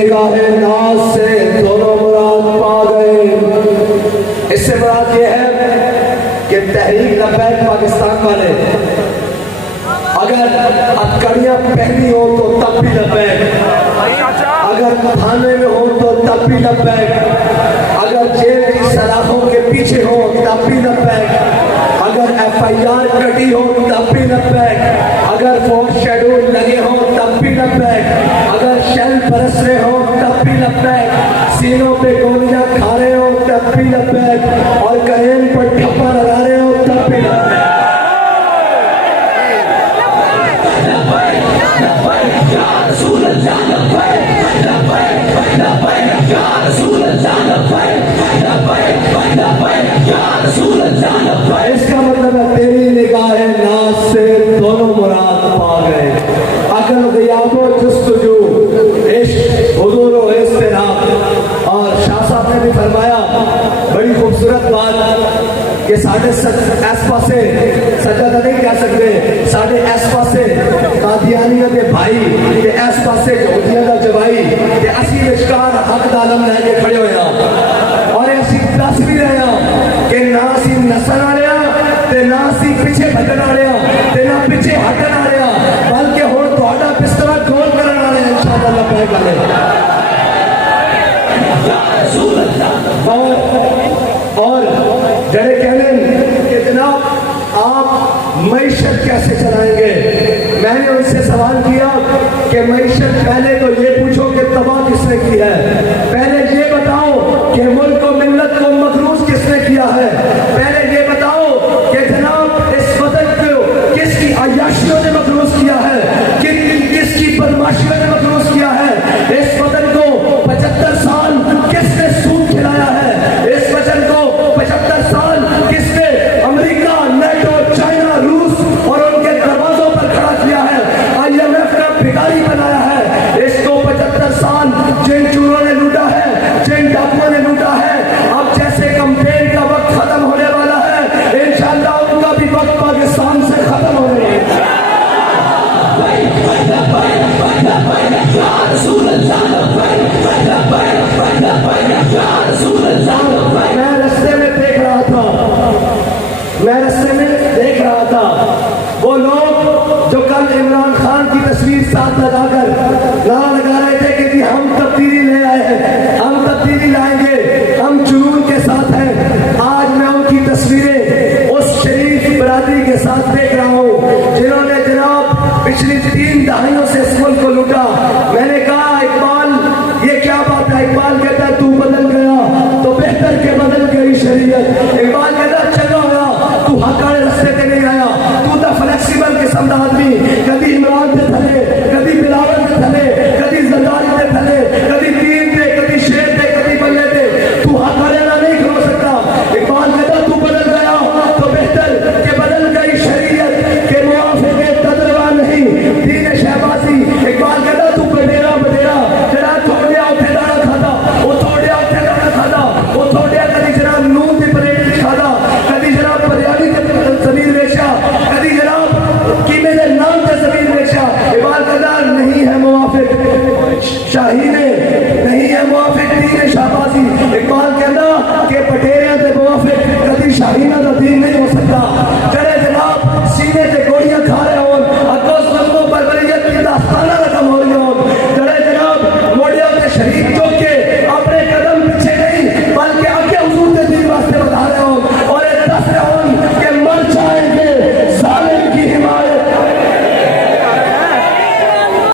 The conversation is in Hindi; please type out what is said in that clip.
निगाहे नाज से दोनों मुराद पा गए। इससे मुराद ये है कि तहरीक लब्बैक पाकिस्तान वाले अगर हथकड़ियां पहनी हो तो तब भी लब्बैक, अगर थाने में हो तो तब भी लब्बैक, अगर जेल की सलाखों के पीछे हो तब भी लब्बैक, अगर FIR कटी हो तब भी लब्बैक, अगर फोर्स शेड्यूल लगे हो तब भी लब्बैक, अगर शेल बरस रहे हो तब भी लब्बैक, सीनों पे गोलियां खा रहे हो तब भी लब्बैक, और कहें पर ठप्पा लगा रहे हो तब भी लब्बैक। इसका मतलब है तेरी निगाहे नाज से दोनों मुराद पा गए। अकल ग़ियाबो जुस्तजू इश्क हुजूर व इज़्तिराब। और शाह साहब ने भी फरमाया बड़ी खूबसूरत बात कि साढ़े इस पासे सज्जादा नहीं कह सकते, साढ़े इस पासे कादियानियों के भाई के इस पासे यहूदियों का जवाई कि असी विचकार हक दा आलम लैके खड़े होया और असी दस भी रहे कि ना सी नसन आ रहा ते ना सी पिछे भटन आ रहा ते ना पिछे हटन आ रहा, बल्कि हुण तुहाडा बिस्तरा गोल करन आ रहा इंशाअल्लाह लब्बैक वाले। और जड़े कहने कि जनाब आप मईशत कैसे चलाएंगे, मैंने उनसे सवाल किया कि मईशत पहले तो ये पूछो कि तबाह किसने की है, पहले ये बताओ कि मुल्क को मिल्लत को मखरूज किसने किया है, पहले ये बताओ कि जनाब इस वतन को किसकी अय्याशियों ने मखरूज किया है, किसकी बदमाशियों ने मखरूज किया है, इस वतन को 75 साल किसने सूद खिलाया है, इस वतन को 75 साल किसने अमेरिका, नेटो, चाइना, रूस और उनके दरवाजों पर खड़ा किया है, IMF का भिखारी बनाया है, इसको 75 साल जिन चोरों ने लूटा है, जिन डाकुओं ने लूटा है। अब जैसे कैंपेन का वक्त खत्म होने वाला है, इंशाअल्लाह उनका भी वक्त पाकिस्तान से खत्म होने वाला है। मैं रस्ते में देख रहा था वो लोग जो कल इमरान खान की तस्वीर साथ लगाकर नारा लगा रहे थे कि जी हम तब्दीली ले आए हैं, हम तब्दीली लाएंगे, हम जुनून के साथ हैं। आज मैं उनकी तस्वीरें उस शरीफ बरादरी के साथ देख रहा हूँ जिन्होंने जनाब पिछली 3 दहाइयों से इस मुल्क को लूटा। मैंने कहा इकबाल ये क्या बात है, इकबाल कहता है तू बदल गया तो बेहतर के बदल गई शरीयत। इकबाल कहता चलो तू हकारे रस्ते पे नहीं आया, तू तो फ्लेक्सिबल किस्म का आदमी, कभी इमरान के थले, कभी बिलावल के थले, कभी जरदारी के थले, कभी तीन थे, कभी शेर थे, कभी बल्ले थे, तू हकारे ना नहीं खो सकता। इकबाल कहता तू बदल गया तो बेहतर के बदल गई शरीयत के मुआफिक तजर्बा नहीं दीन शहबाजी। इकबाल कहता तू बडेरा बडेरा जरा थोड़िया उठे दाना खाता, वो थोड़िया उठे दाना खाता, वो थोड़िया कभी जरा नून की पलेट खाता, कभी जरा परियाली जमीन बेचा, कभी जनाब कि मेरे नाम से जमीन बेचा। इकबाल कहता नहीं है मुवाफिक शाहीने, नहीं है मुवाफिक दीन शाहबाजी। इकबाल कहता कि पटेरिया के मुवाफिक कभी शाहीना का दीन नहीं हो सकता। चले जनाब सीने से गोलियां खा रहे हो, अकोस बंदों पर वलीयत की दास्ताना रकम हो रही हो, चले जनाब मोड़ियों के शरीक चौक के अपने कदम पीछे नहीं बल्कि आगे हुजूर के दीन वास्ते बता रहे हो और 10